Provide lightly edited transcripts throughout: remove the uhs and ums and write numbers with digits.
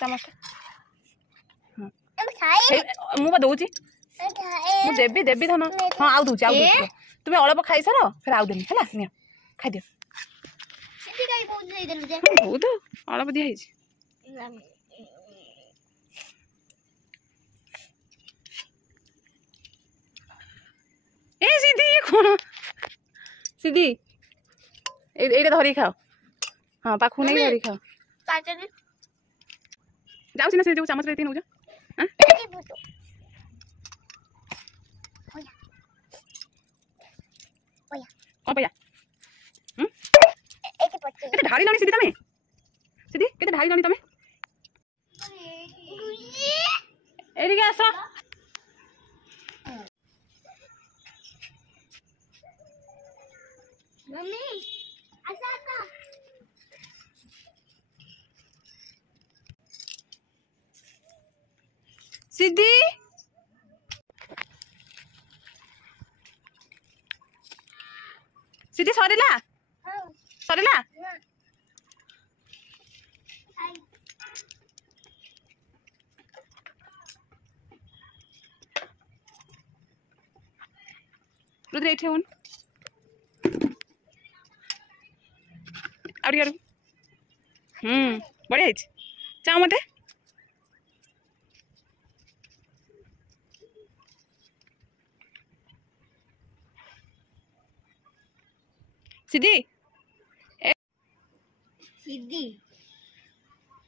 चामच मुझे दौची मुझे देवी देवी धन हाँ आउ दूची तुम अल्प खाई सार फिर आउ देनी है नि खाई दियो बहुत अल्प दिखाई ए सीधी ये कौन सीधी एटा धरी खाओ हाँ पाखु नहीं धरी खाओ जाऊँ ना से जो चामच लेती नौ कौन पैया केते ढारी लानी सीधी तमे सीधी केते ढारी लानी तमे एडी के आसो मम्मी आसा आसा सीधी सीधी सरिला सरिला रुद्र एठे होन आड़ी आड़ी बढ़िया है चाह मते सीधी सीधी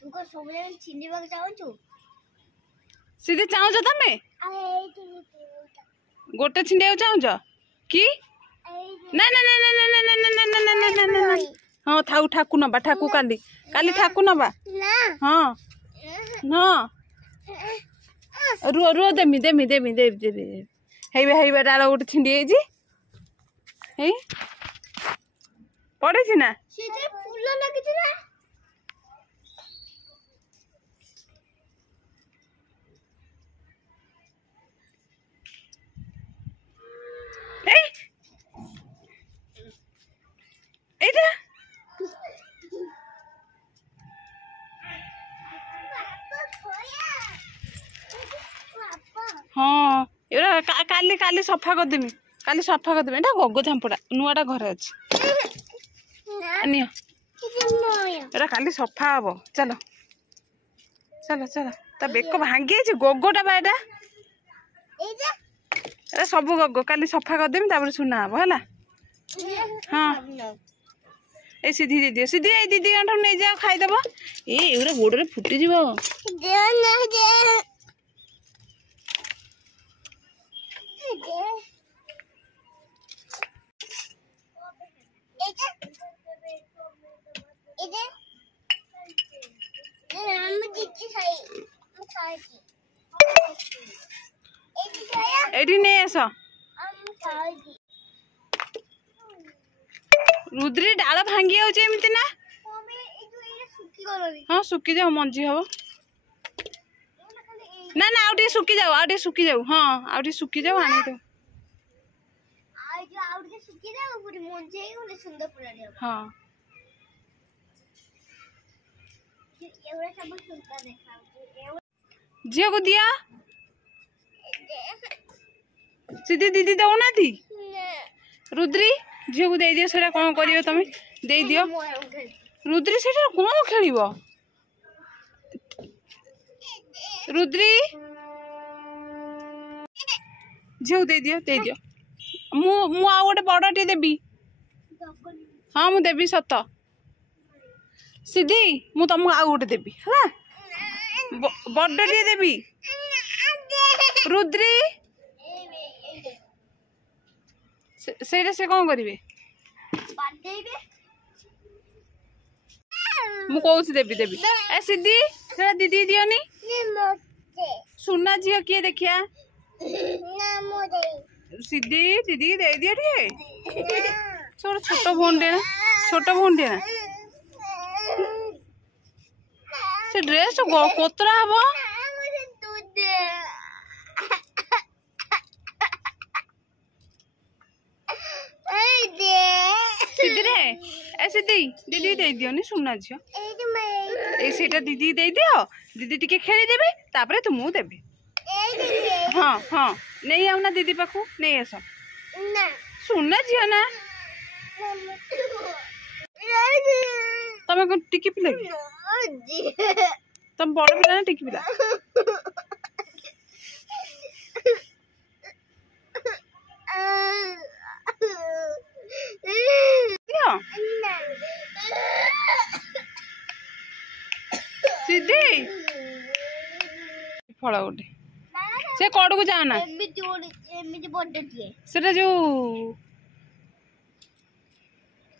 तुमको सोबले चिंदी बाग चाहूं छु सीधी चाहूं छ तमे गोटे छिंडिया चाहूं छ की ना ना ना ना ना ना ना ना ना ना ना ना ना हाँ थाऊ ठाकू नबा ठाकू काली काली ठाकू नबा हाँ हाँ रो रो देमी देमी देमी देवी देवी हेबे हेबे डाल गोटे छिंडी जी हे पड़े छी ना सीधे फूल लगी थी ना एटा हाँ एरा काली काली सफा कर देमी काली सफा कर देमी एटा गगो झांपड़ा नुआटा घरे अछि नियो एरा काली सफा हबो चलो चलो चलो ता बेको भांगी अछि गगोटा बा एटा एरा सब गगो काली सफा कर देमी तापर सुना हबो हला हाँ ए सीधी दे दियो सीधी ए दीदी अंठा नै जाओ खाई देबो ए एरा गोडरे फुटी जीवो दे ना दे एडी नै आस रुद्री डाल भांगी जाऊँ एमती ना हाँ सुखी जाओ मंजी हम ना ना आउ सुखी जाओ आउ सुखी जाओ हाँ आउ सुखी जाओ आनी तो हाँ झील को दिया सीधी दीदी दौना थी रुद्री झील को दे दियो सेटा कौन करियो तमे दे दियो रुद्री सेटा कौन खेलिबो रुद्री झील दे दियो मु आ गोटे बड़टे देबी हाँ मु देबी सत सीधी मु तुमको आ गोटे देबी है बड़टे देबी रुद्री सेटा से कौन करिवे मु कहूँ देबी देबी ए सीधी सेटा दीदी दियोनी सुना झील किए देखिया सीधी दीदी दे दिया टे छोट फोन टे ना से ड्रेस कोतरा हबो सीधी रे ए ସିଧି ଦିଦି ଦେଇଦିଅନି ସୁନା ଝିଅ ଏଇଠି ମୁଁ ଏ ସେଇଟା ଦିଦି ଦେଇଦିଅ ଦିଦି ଟିକେ ଖେଳିଦେବେ ତାପରେ ତୁମକୁ ଦେବି ଏଇଠି ହଁ ହଁ ନେଇ ଆଉନା ଦିଦି ପାଖକୁ ନେଇ ଆସ ନା ସୁନା ଝିଅ ନା ତମେ କଣ ଟିକି ପିଲା କି ତମେ ବଡ ପିଲା ନା ଟିକି ପିଲା ଦିଅ ସିଧି ଫଳ ଗୋଟେ ସେ କଡକୁ ଯାଅ ନା ଏମିତି ବଡଟିଏ ସେଟା ଯୋଉ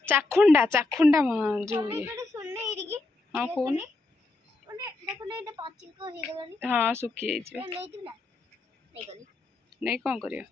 ଚାଖୁଣ୍ଡା ଚାଖୁଣ୍ଡା ଯୋଉ ଇଏ ଶୁଣୁନି ଏଇଠିକି ହଁ କହୁନି ଦେଖୁନ ଏଇଟା ପାଚିଲ ହେଇଗଲାଣି ହଁ ଶୁଖି ଯାଇଯିବ ନେଇଯିବି ନା ନେଇଗଲି ନେଇ କଣ କରିବ